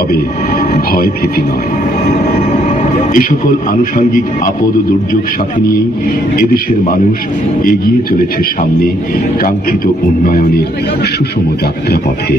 তবে ভয় ভীতি নয়। এ সকল আনুষঙ্গিক আপদ ও দুর্যোগ সাথে নিয়েই এদেশের মানুষ এগিয়ে চলেছে সামনে কাঙ্ক্ষিত উন্নয়নের সুষম যাত্রাপথে।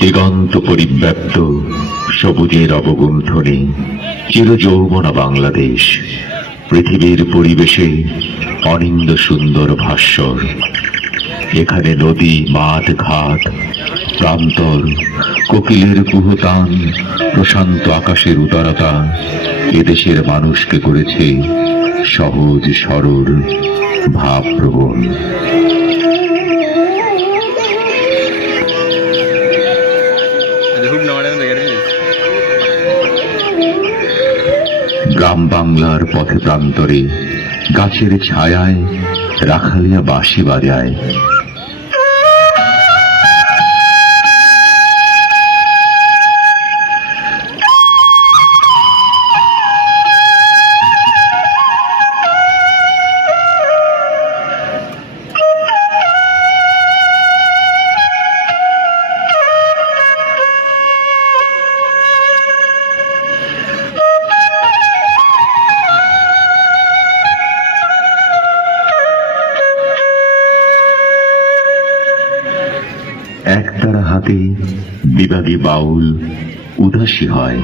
দিগন্ত পরিব্যাপ্ত সবুজের অবগুণ্ঠনে চিরযৌবনা বাংলাদেশ, পৃথিবীর পরিবেশে অনিন্দ সুন্দর ভাস্বর। এখানে নদী, মাঠ, ঘাট, প্রান্তর, কোকিলের কুহতান, প্রশান্ত আকাশের উদারতা এদেশের মানুষকে করেছে সহজ, সরল, ভাবপ্রবণ। গ্রাম বাংলার পথে প্রান্তরে গাছের ছায়ায় রাখালিয়া বাঁশি বাজায়। একতারা হাতে বিভাগী বাউল উদাসী হয়।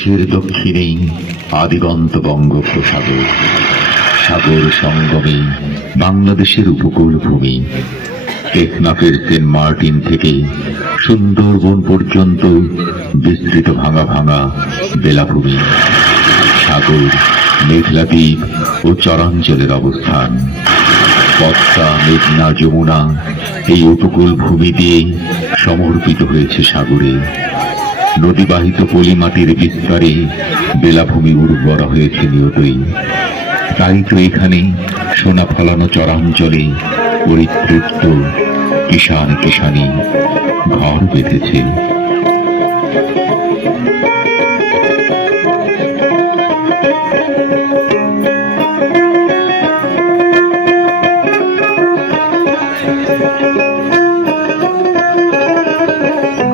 বাংলাদেশের দক্ষিণেই আদিগন্ত বঙ্গোপসাগর, সাগর সঙ্গমে বাংলাদেশের উপকূল ভূমি। টেকনাফের সেন্ট মার্টিন থেকে সুন্দরবন পর্যন্ত বিস্তৃত ভাঙা ভাঙা বেলাভূমি, সাগর, মেঘলা দ্বীপ ও চরাঞ্চলের অবস্থান। পদ্মা, মেঘনা, যমুনা এই উপকূল ভূমি দিয়ে সমর্পিত হয়েছে সাগরে। নদীবাহিত পলিমাটির বিস্তারে বেলাভূমি উর্বর হয়েছে নিয়তই। তাই তো এখানে সোনা ফলানো চরাঞ্চলে পরিতৃপ্ত কিষান কিষানি ঘর বেঁধেছে।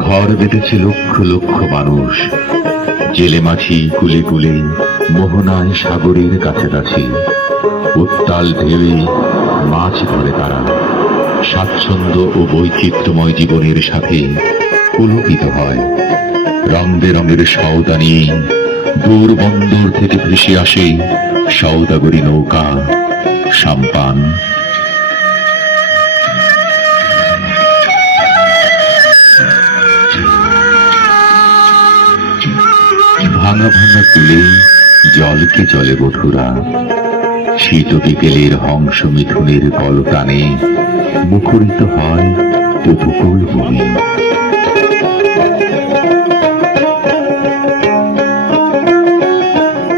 ঘর বেঁধেছে লক্ষ লক্ষ মানুষ, জেলে মাছি কুলে কুলে, মোহনায় সাগরের কাছাকাছি। উত্তাল ঢেউয়ে মাছ ধরে তারা, স্বাচ্ছন্দ্য ও বৈচিত্র্যময় জীবনের সাথে পুলকিত হয়। রং বেরঙের সওদা নিয়ে দূর বন্দর থেকে ভেসে আসে সওদাগরী নৌকা, সাম্পান। ভাঙা ভাঙা কুলে জলকে জলে বধুরা, শীত বিকেলের হংস মিথুনের কলতানে মুখরিত হয় উপকূল ভূমি।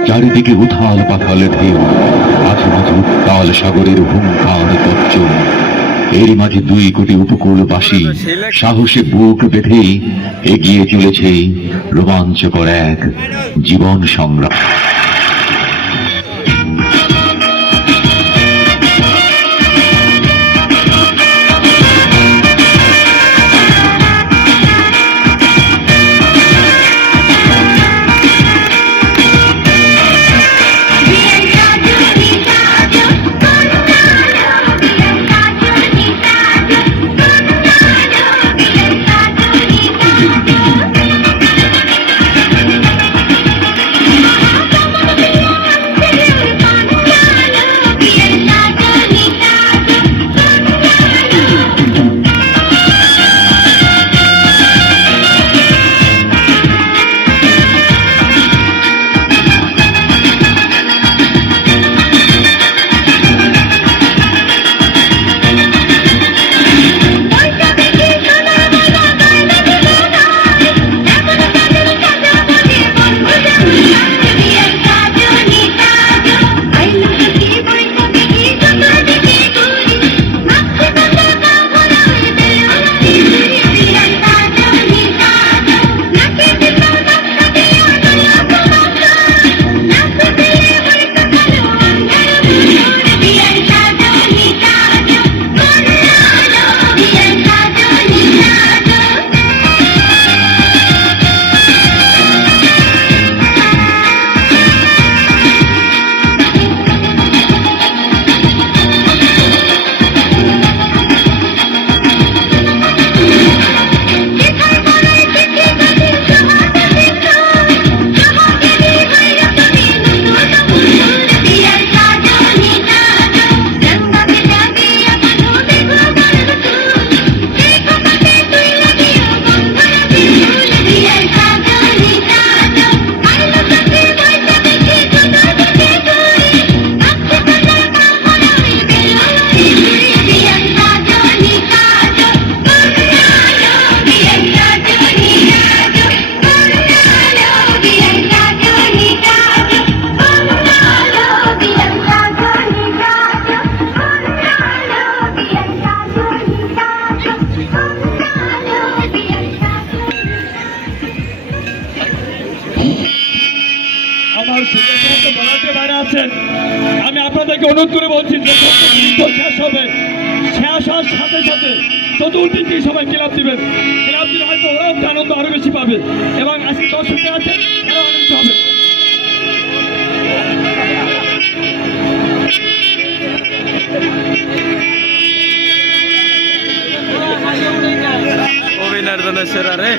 চারিদিকে উথাল পাথাল ঢেউ, মাঝে মাঝে উত্তাল সাগরের হুঙ্কার গর্জন। এর মাঝে 2 কোটি উপকূলবাসী সাহসে বুক বেঁধে এগিয়ে চলেছে রোমাঞ্চকর এক জীবন সংগ্রাম। আমি আপনাদেরকে অনুরোধ করে বলছি যে শেষ হবে, শেষ হওয়ার সাথে সাথে চতুর্দিকে সবাই ক্লাব দিবেন। ক্লাব দিলে হয়তো ওরাও আনন্দ আরো বেশি পাবে এবং আজকে দর্শকরা আছে তারা আনন্দিত হবে। অভিনয়ের জন্য সেরা রে।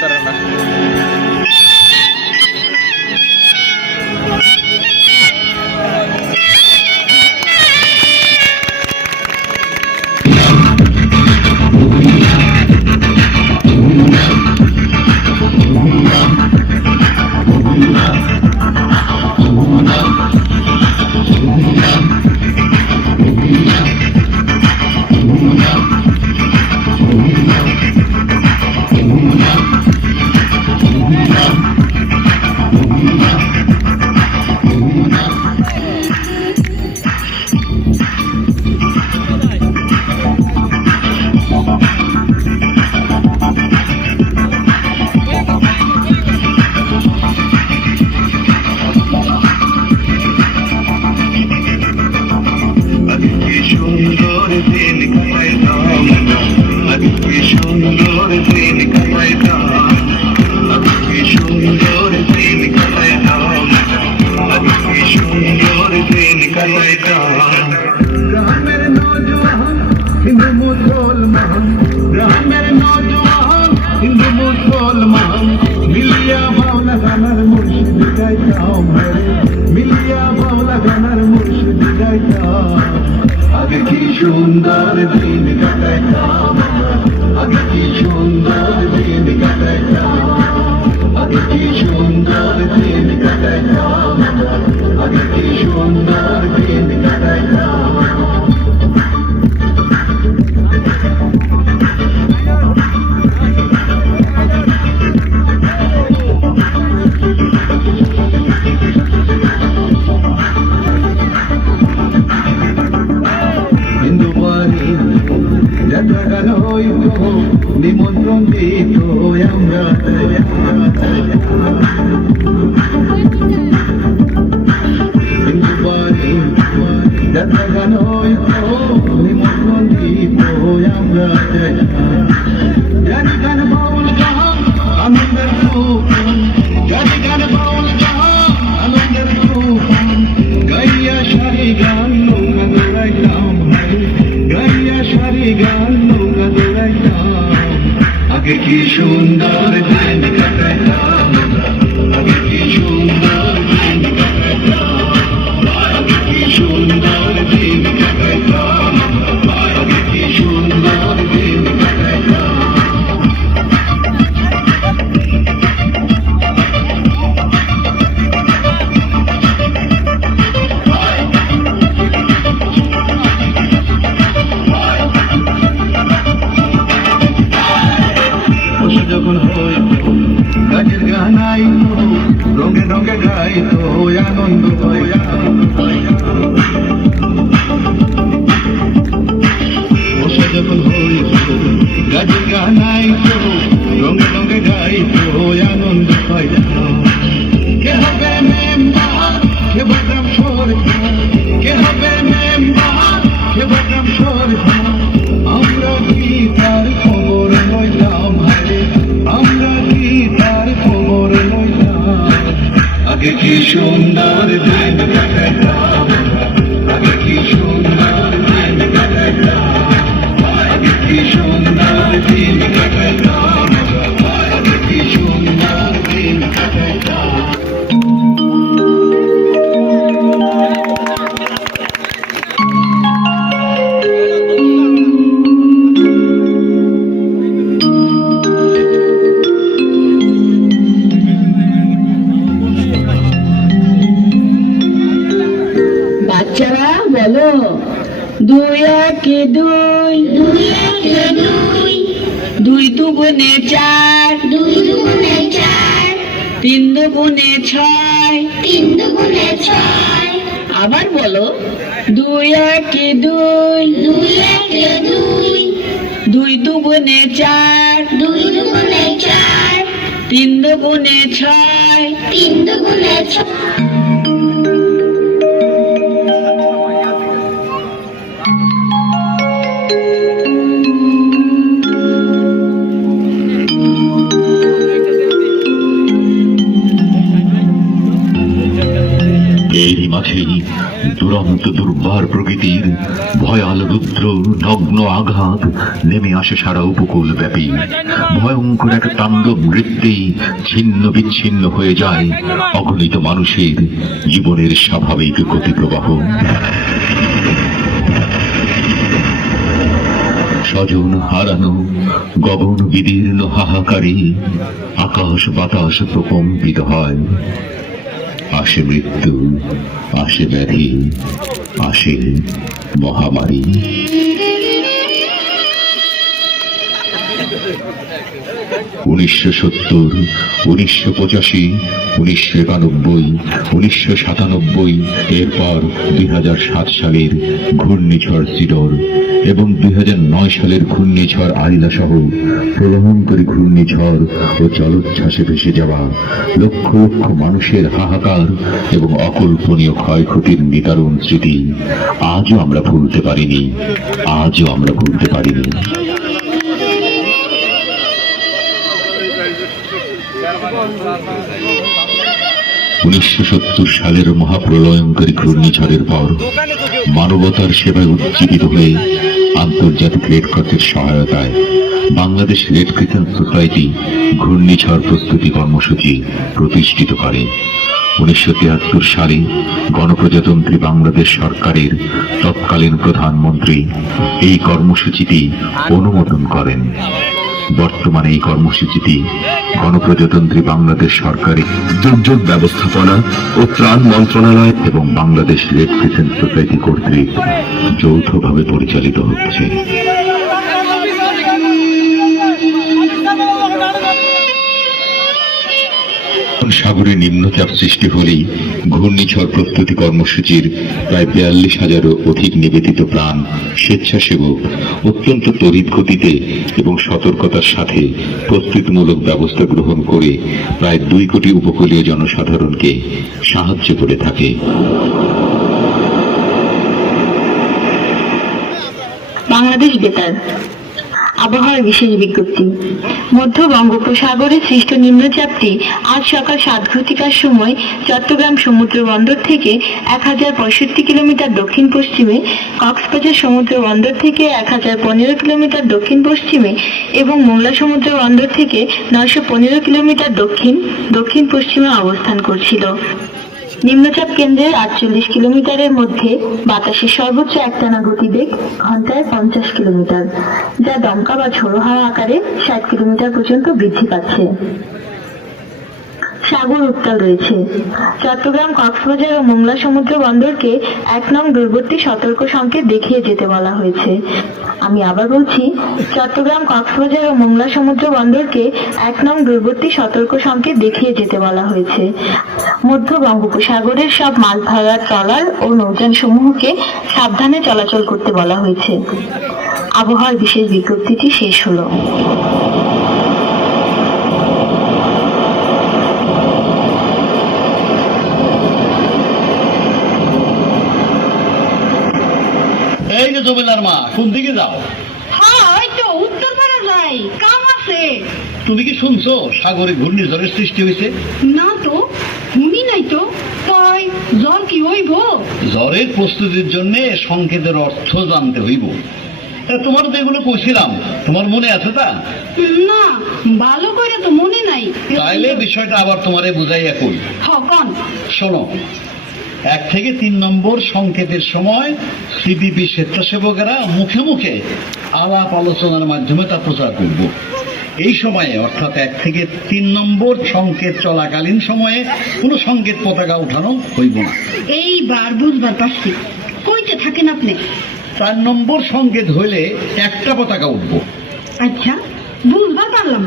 পারতারে না। সুন্দর দিন কাটাইতাম, আজকে সুন্দর দিন কাটাইতাম, আজকে সুন্দর দিন কাটাইতাম, আজকে সুন্দর দিন কাটাইতাম। গ্রামের নওজওয়ান হিন্দু মুসলমান, গ্রামের নওজওয়ান হিন্দু মুসলমান মিলিয়া বাউলা গানার মুর্শিদ গাইতাম, মিলিয়া বাউলা গানার মুর্শিদ গাইতাম। আগে কি সুন্দর দিন কাটাইতাম, আগে কি সুন্দর দিন কাটাইতাম, আগে কি সুন্দর দিন কাটাইতাম, আগে কি সুন্দর দিন কাটাইতাম। যাত্রাগান হইত নিমন্ত্রণ দিত আমরা, যাত্রাগান হইত নিমন্ত্রণ দিত আমরা। জানি গান বাউল গান আনন্দের তুফান, জানি গান বাউল গান আনন্দের তুফান, গাইয়া সারি গান নৌকা দৌড়াইতাম, গাইয়া সারি গান নৌকা দৌড়াইতাম। আগে কি সুন্দর দিন কাটাইতাম, আগে কি সুন্দর দিন কাটাইতাম, আগে কি সুন্দর দিন কাটাইতাম, আগে কি সুন্দর দিন কাটাইতাম। যখন হইত গাছের গান আইত, রঙে রঙে গাইত আনন্দ হইত। বসে যখন হইত গাছের গান আইত, রঙে রঙে গাইত আনন্দ হইত। কে হবে মেম্বার, কে বদনাম সরকার, কে হবে মেম্বার, কে বদনাম সরকার। আমরা কি তার খবর লইতাম, আমরা কি তার খবর লইতাম। আগে কি সুন্দর দিন কাটাইতাম, আগে কি সুন্দর দিন কাটাইতাম, আগে কি সুন্দর দিন কাটাইতাম, আগে কি সুন্দর দিন কাটাইতাম। বাচ্চারা বলো, দুই একে দুই, দুই একে দুই, দুই দুগুণে চার, দুই দুগুণে চার, তিন দুগুণে ছয়। তিন দুগুণে ছয়। আবার বলো, দুই একে দুই, দুই একে দুই, দুই দুগুণে চার, দুই দুগুণে চার, তিন দুগুণে ছয়। তিন দুগুণে ছয়। এরই মাঝে দুরন্ত দুর্বার প্রকৃতির ভয়াল রুদ্র নগ্ন আঘাত নেমে আসে সারা উপকূল ব্যাপী। ভয়ঙ্কর এক তাণ্ডব নৃত্যে ছিন্ন বিচ্ছিন্ন হয়ে যায় অগণিত মানুষের জীবনের স্বাভাবিক গতিপ্রবাহ। স্বজন হারানো গগন বিদীর্ণ হাহাকারে আকাশ বাতাস প্রকম্পিত হয়। আসে মৃত্যু, আসে ব্যাধি, আসে মহামারী। 1970, 1985, 1991, 1997 এরপর 2007 সালের ঘূর্ণিঝড় সিডর এবং 2009 সালের ঘূর্ণিঝড় আইলা সহ প্রলয়ঙ্করী ঘূর্ণিঝড় ও জলোচ্ছ্বাসে ভেসে যাওয়া লক্ষ লক্ষ মানুষের হাহাকার এবং অকল্পনীয় ক্ষয়ক্ষতির নিদারুণ স্মৃতি আজও আমরা ভুলতে পারিনি। 1970 সালের মহাপ্রলয়ঙ্করী ঘূর্ণিঝড়ের পর মানবতার সেবায় উজ্জীবিত হয়ে আন্তর্জাতিক রেড ক্রসের সহায়তায় বাংলাদেশ রেড ক্রিসেন্ট সোসাইটি ঘূর্ণিঝড় প্রস্তুতি কর্মসূচি প্রতিষ্ঠিত করে। 1973 সালে গণপ্রজাতন্ত্রী বাংলাদেশ সরকারের তৎকালীন প্রধানমন্ত্রী এই কর্মসূচিটি অনুমোদন করেন। বর্তমানে এই কর্মসূচিটি গণপ্রজাতন্ত্রী বাংলাদেশ সরকারের দুর্যোগ ব্যবস্থাপনা ও ত্রাণ মন্ত্রণালয় এবং বাংলাদেশ রেড ক্রিসেন্ট সোসাইটি কর্তৃক যৌথভাবে পরিচালিত হচ্ছে। সাগরে নিম্নচাপ সৃষ্টি হলেই ঘূর্ণিঝড় প্রস্তুতি কর্মসূচির প্রায় 42,000-এরও অধিক নিবেদিত প্রাণ স্বেচ্ছাসেবক অত্যন্ত তড়িৎ গতিতে এবং সতর্কতার সাথে প্রস্তুতিমূলক ব্যবস্থা গ্রহণ করে প্রায় 2 কোটি উপকূলীয় জনসাধারণকে সাহায্য করে থাকে। বাংলাদেশ বেতার আবহাওয়ার বিশেষ বিজ্ঞপ্তি। মধ্য বঙ্গোপসাগরে সৃষ্ট নিম্নচাপটি আজ সকাল 7 ঘটিকার সময় চট্টগ্রাম সমুদ্র বন্দর থেকে 1065 কিলোমিটার দক্ষিণ পশ্চিমে, কক্সবাজার সমুদ্র বন্দর থেকে 1015 কিলোমিটার দক্ষিণ পশ্চিমে এবং মোংলা সমুদ্র বন্দর থেকে 915 কিলোমিটার দক্ষিণ পশ্চিমে অবস্থান করছিল। নিম্নচাপ কেন্দ্রের 48 কিলোমিটারের মধ্যে বাতাসের সর্বোচ্চ একটানা গতিবেগ ঘন্টায় 50 কিলোমিটার, যা দমকা বা ঝোড়ো হাওয়া আকারে 60 কিলোমিটার পর্যন্ত বৃদ্ধি পাচ্ছে। সাগর উত্তাল রয়েছে। চট্টগ্রাম, কক্সবাজার ও মোংলা সমুদ্র বন্দরকে 1 নং দূরবর্তী সতর্ক সংকেত দেখিয়ে যেতে বলা হয়েছে। আমি আবার বলছি, চট্টগ্রাম, কক্সবাজার ও মোংলা সমুদ্র বন্দরকে 1 নং দূরবর্তী সতর্ক সংকেত দেখিয়ে যেতে বলা হয়েছে। মধ্য বঙ্গোপসাগরের সব মাছ ধরার ট্রলার ও নৌযান সমূহকে সাবধানে চলাচল করতে বলা হয়েছে। আবহাওয়ার বিশেষ বিজ্ঞপ্তিটি শেষ হলো। এই যে জমিলার মা, কোন দিকে যাও? হ্যাঁ, তো উত্তরপাড়া যাই, কাম আছে। তুমি কি শুনছো সাগরে ঘূর্ণিঝড়ের সৃষ্টি হয়েছে? না তো, শুনি নাই তো। তাই জ্বর কি হইব? ঝড়ের প্রস্তুতির জন্য সংকেতের অর্থ জানতে হইব। তোমার তো এগুলো কইছিলাম, তোমার মনে আছে তা? না, ভালো করে তো মনে নাই। তাইলে বিষয়টা আবার তোমারে বুঝাইয়া কই। হকন শোনো, 1 থেকে 3 নম্বর সংকেতের সময় সিপিপি স্বেচ্ছাসেবকেরা মুখে মুখে আলাপ আলোচনার মাধ্যমে তা প্রচার করব। এই সময়ে অর্থাৎ 1 থেকে 3 নম্বর সংকেত চলাকালীন সময়ে কোনো সংকেত পতাকা উঠানো হইব না। এইবার বুঝবার পারছি, কইতে থাকেন আপনি। 4 নম্বর সংকেত হইলে একটা পতাকা উঠবো। আচ্ছা, বুঝবার পারলাম।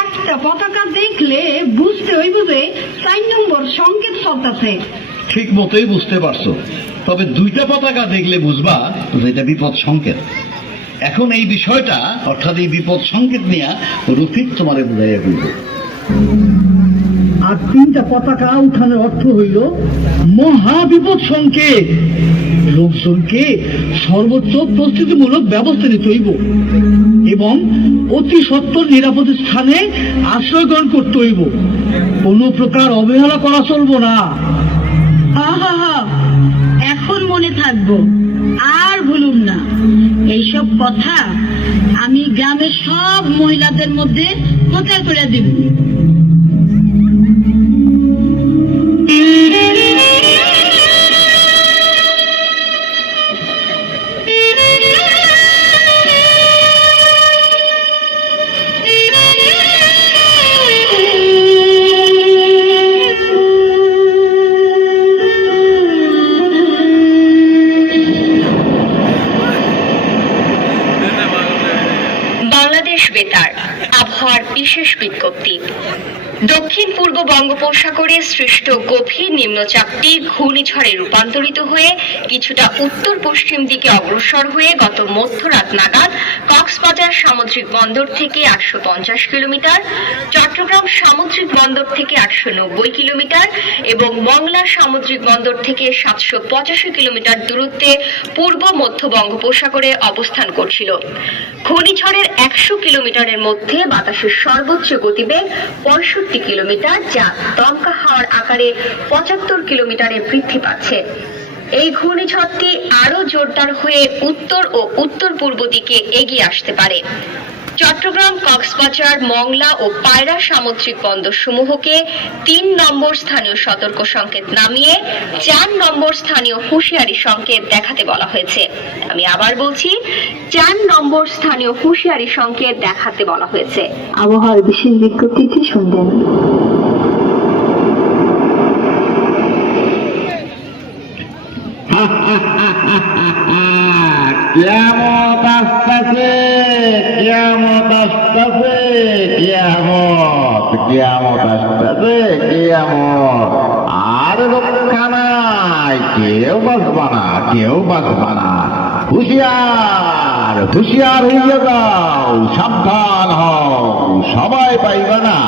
একটা পতাকা দেখলে বুঝতে হইব যে 4 নম্বর সংকেত চলতেছে। ঠিক মতোই বুঝতে পারছো, তবে 2টা পতাকা দেখলে বুঝবা যে এটা বিপদ সংকেত। এখন এই বিষয়টা অর্থাৎ এই বিপদ সংকেত নিয়ে রফিক তোমারে বুঝাইয়া বলব। আর 3টা পতাকা উঠানোর অর্থ হইল মহা বিপদ সংকেত। লোকজনকে সর্বোচ্চ প্রস্তুতিমূলক ব্যবস্থা নিতে হইব এবং অতি সত্বর নিরাপদ স্থানে আশ্রয় গ্রহণ করতে হইব। কোনো প্রকার অবহেলা করা চলবো না। হা হা হা, এখন মনে থাকবো, আর ভুলুম না। এইসব কথা আমি গ্রামের সব মহিলাদের মধ্যে প্রচার করে দিব। বাংলাদেশ বেতার আবহাওয়ার বিশেষ বিজ্ঞপ্তি। দক্ষিণ পূর্ব বঙ্গোপসাগরে সৃষ্ট গভীর নিম্নচাপটি ঘূর্ণিঝড়ে রূপান্তরিত হয়ে কিছুটা উত্তর পশ্চিম দিকে অগ্রসর হয়ে গত মধ্যরাত নাগাদ কক্সবাজার সামুদ্রিক বন্দর থেকে 850 কিলোমিটার, চট্টগ্রাম সামুদ্রিক বন্দর থেকে 890 কিলোমিটার এবং মংলা সামুদ্রিক বন্দর থেকে 785 কিলোমিটার দূরত্বে পূর্ব মধ্য বঙ্গোপসাগরে অবস্থান করছিল। ঘূর্ণিঝড়ের 100 কিলোমিটারের মধ্যে বাতাসের সর্বোচ্চ গতিবেগ 65 কিলোমিটার, যা দমকা হাওয়ার আকারে 75 কিলোমিটারে বৃদ্ধি পাচ্ছে। এই ঘূর্ণিঝড়টি আরো জোরদার হয়ে উত্তর ও উত্তর পূর্ব দিকে এগিয়ে আসতে পারে। চট্টগ্রাম, কক্সবাজার, মংলা ও পায়রা সামুদ্রিক বন্দর সমূহকে 3 নম্বর স্থানীয় সতর্ক সংকেত নামিয়ে 4 নম্বর স্থানীয় হুঁশিয়ারি সংকেত দেখাতে বলা হয়েছে। আমি আবার বলছি, 4 নম্বর স্থানীয় হুঁশিয়ারি সংকেত দেখাতে বলা হয়েছে। আবহাওয়ার বিশেষ বিজ্ঞপ্তিটি শুনবেন। কিয়ামত আসতেছে, কিয়ামত আসতেছে, কিয়ামত, কিয়ামত আসতেছে, কিয়ামত। আর রক্ষা নাই, কেউ বাঁচবা না, কেউ বাঁচবা না। হুঁশিয়ার, হুঁশিয়ার হইয়া যাও, সাবধান হও, সময় পাইবা না,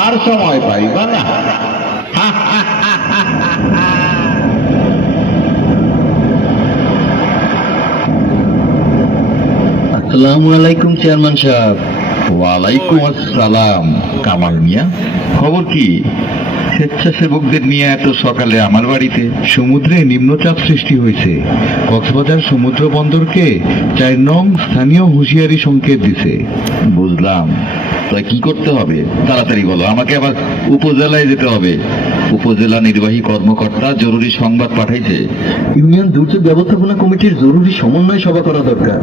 আর সময় পাইবা না। আসসালামু আলাইকুম চেয়ারম্যান সাহেব। ওয়ালাইকুম আসসালাম। কামাল মিয়া, খবর কি? স্বেচ্ছাসেবকদের নিয়ে এত সকালে আমার বাড়িতে? সমুদ্রে নিম্নচাপ সৃষ্টি হয়েছে, কক্সবাজার সমুদ্র বন্দরকে 4 নং স্থানীয় হুঁশিয়ারি সংকেত দিছে। বুঝলাম, তাই কি করতে হবে তাড়াতাড়ি বলো, আমাকে আবার উপজেলায় যেতে হবে। উপজেলা নির্বাহী কর্মকর্তা জরুরি সংবাদ পাঠাইছে। ইউনিয়ন দুর্যোগ ব্যবস্থাপনা কমিটির জরুরি সমন্বয় সভা করা দরকার।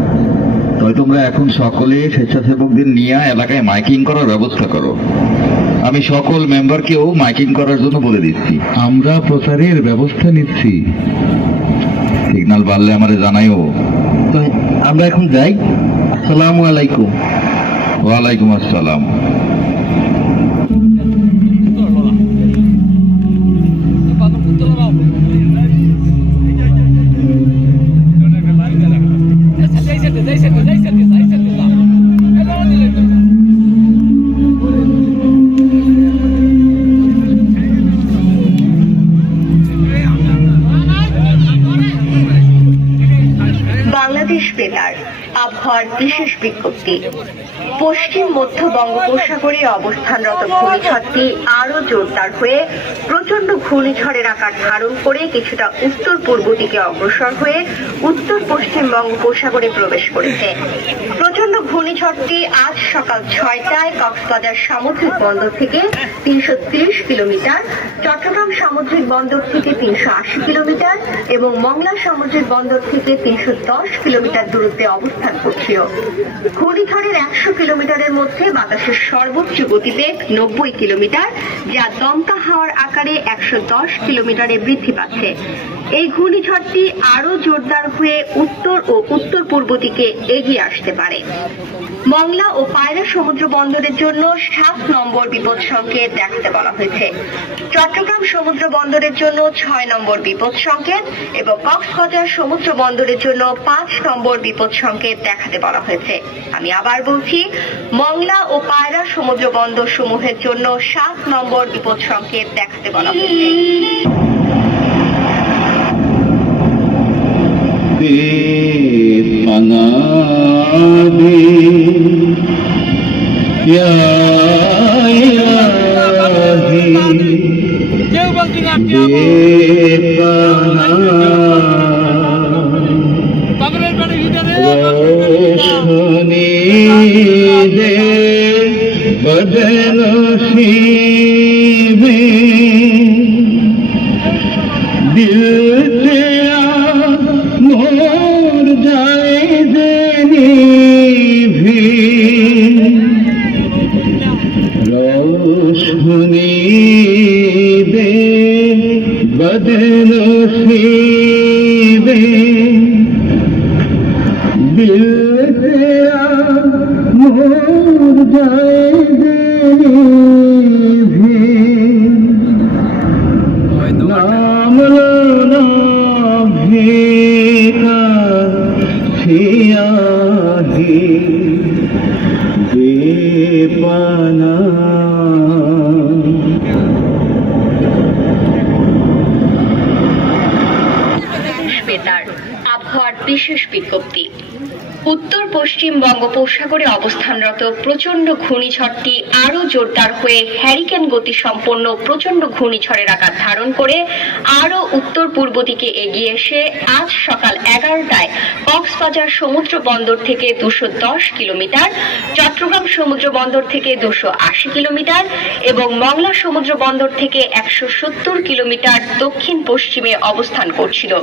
তাই তোমরা এখন সকলে স্বেচ্ছাসেবকদের নিয়ে এলাকায় মাইকিং করার ব্যবস্থা করো। আমি সকল মেম্বারকেও মাইকিং করার জন্য বলে দিচ্ছি। আমরা প্রচারের ব্যবস্থা নিচ্ছি। সিগন্যাল বাড়লে আমারে জানাইও। তো আমরা এখন যাই। আসসালামু আলাইকুম। ওয়ালাইকুম আসসালাম। বাংলাদেশ বেতার আবহাওয়ার বিশেষ বিজ্ঞপ্তি। পশ্চিম মধ্য বঙ্গোপসাগরে অবস্থানরত ঘূর্ণিঝড়টি আরো জোরদার হয়ে প্রচন্ড ঘূর্ণিঝড়ের আকার ধারণ করে কিছুটা উত্তর পূর্ব দিকে অগ্রসর হয়ে উত্তর পশ্চিম বঙ্গোপসাগরে প্রবেশ করেছে। প্রচন্ড ঘূর্ণিঝড়টি আজ সকাল 6টায় কক্সবাজার সামুদ্রিক বন্দর থেকে 330 কিলোমিটার, চট্টগ্রাম সামুদ্রিক বন্দর থেকে 380 কিলোমিটার এবং মংলা সামুদ্রিক বন্দর থেকে 310 কিলোমিটার দূরত্বে অবস্থান করছিল। ঘূর্ণিঝড়ের 100 কিলোমিটারের মধ্যে বাতাসের সর্বোচ্চ গতিবেগ 90 কিলোমিটার, যা দমকা হাওয়ার আকারে 110 কিলোমিটারে বৃদ্ধি পাচ্ছে। এই ঘূর্ণিঝড়টি আরো জোরদার হয়ে উত্তর ও উত্তর পূর্ব দিকে এগিয়ে আসতে পারে। মংলা ও পায়রা সমুদ্র বন্দরের জন্য 7 নম্বর বিপদ সংকেত দেখাতে বলা হয়েছে। চট্টগ্রাম সমুদ্র বন্দরের জন্য 6 নম্বর বিপদ সংকেত এবং কক্সবাজার সমুদ্র বন্দরের জন্য 5 নম্বর বিপদ সংকেত দেখাতে বলা হয়েছে। আমি আবার বলছি, মংলা ও পায়রা সমুদ্র বন্দর সমূহের জন্য 7 নম্বর বিপদ সংকেত দেখাতে বলা হয়েছে। কেউ বলছি না बदनसीब दिल तेरा मोर जाए देनी भी रोशनी दे बदनसीब दिल तेरा मोर जाए देनी भी नाम लो ना भेका सियाही बेपना বেতার আবহাওয়ার বিশেষ বিজ্ঞপ্তি। উত্তর পশ্চিম বঙ্গোপসাগরে অবস্থানরত প্রচণ্ড ঘূর্ণিঝড়টি আরও জোরদার হয়ে হ্যারিকেন গতি সম্পন্ন প্রচণ্ড ঘূর্ণিঝড়ের আকার ধারণ করে আরও উত্তর পূর্ব দিকে এগিয়ে এসে আজ সকাল 11টায় কক্সবাজার সমুদ্র বন্দর থেকে 210 কিলোমিটার, চট্টগ্রাম সমুদ্র বন্দর থেকে 280 কিলোমিটার এবং মংলা সমুদ্র বন্দর থেকে 170 কিলোমিটার দক্ষিণ পশ্চিমে অবস্থান করছিল।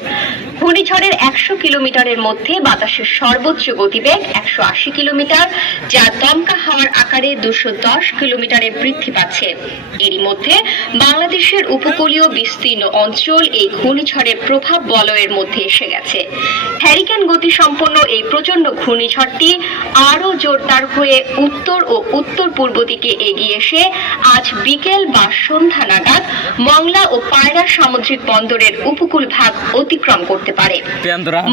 ঘূর্ণিঝড়ের 100 কিলোমিটারের মধ্যে বাতাসের সর্বোচ্চ গতিবেগ 180 কিলোমিটার, যা দমকা হাওয়ার আকারে 210 কিলোমিটারে বৃদ্ধি পাচ্ছে। এরই মধ্যে বাংলাদেশের উপকূলীয় বিস্তীর্ণ অঞ্চল এই ঘূর্ণিঝড়ের প্রভাব বলয়ের মধ্যে এসে গেছে। হ্যারিকেন গতি সম্পন্ন এই প্রচণ্ড ঘূর্ণিঝড়টি আরও জোরদার হয়ে উত্তর ও উত্তর পূর্ব দিকে এগিয়ে এসে আজ বিকেল বা সন্ধ্যা নাগাদ মংলা ও পায়রা সামুদ্রিক বন্দরের উপকূল ভাগ অতিক্রম করতে পারে।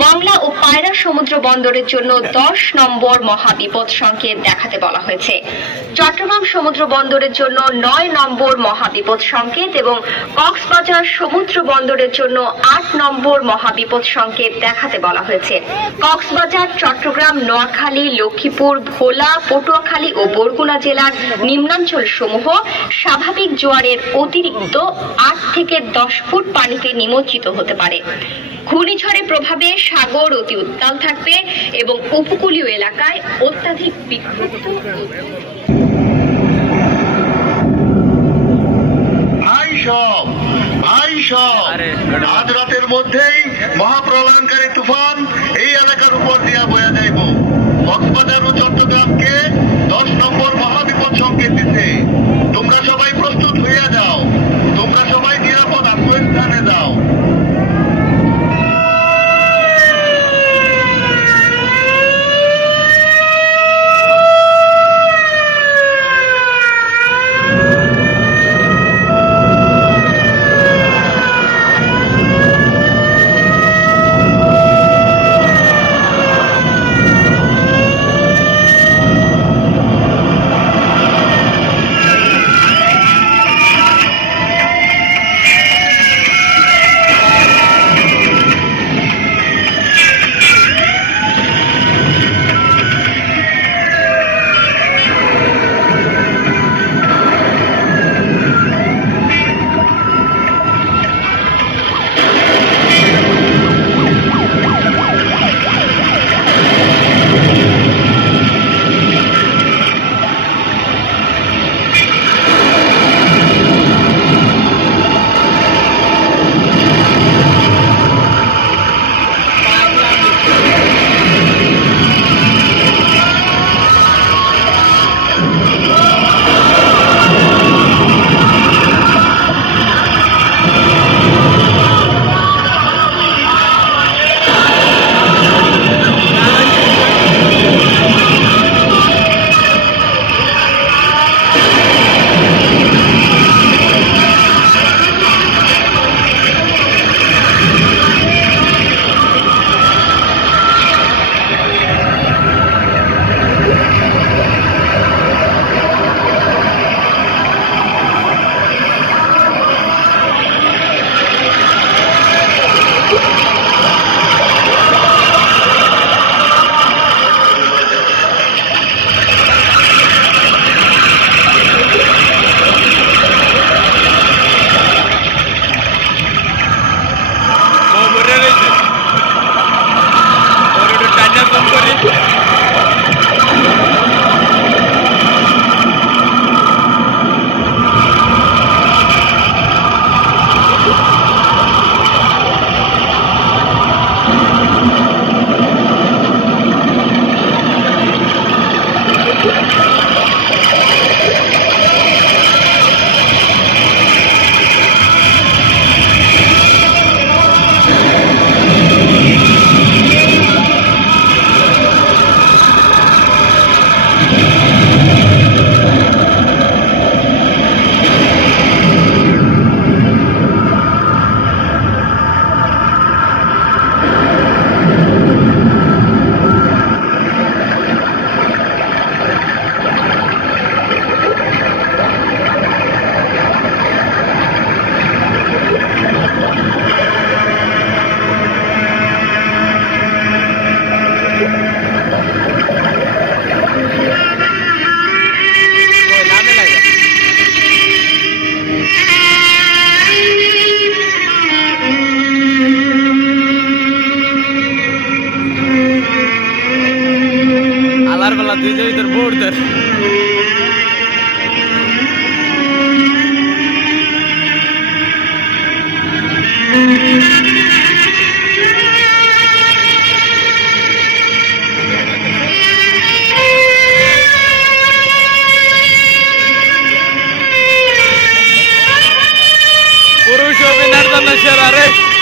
মংলা ও পায়রা সমুদ্র বন্দরের জন্য 10 নম্বর মহাবিপদ সংকেত দেখাতে বলা হয়েছে। চট্টগ্রাম সমুদ্র বন্দরের জন্য 9 নম্বর মহাবিপদ সংকেত এবং কক্সবাজার সমুদ্র বন্দরের জন্য 8 নম্বর মহাবিপদ সংকেত দেখাতে বলা হয়েছে। কক্সবাজার, চট্টগ্রাম, নোয়াখালী, লক্ষ্মীপুর, ভোলা, পটুয়াখালী ও বরগুনা জেলার নিম্নাঞ্চল সমূহ স্বাভাবিক জোয়ারের অতিরিক্ত 8 থেকে 10 ফুট পানিতে নিমজ্জিত হতে পারে। ঘূর্ণিঝড়ের প্রভাবে সাগর অতি উত্তাল থাকবে এবং উপকূলীয় এলাকায় অত্যাধিক বিক্ষুব্ধ আজ রাতের মধ্যেই মহাপ্রলয়ঙ্কারী তুফান এই এলাকার উপর দিয়া বয়ে যাইব। কক্সবাজার ও চট্টগ্রামকে 10 নম্বর মহাবিপদ সংকেত দিতে। তোমরা সবাই প্রস্তুত হইয়া যাও, তোমরা সবাই নিরাপদ আশ্রয়স্থানে যাও। না সেরা রে।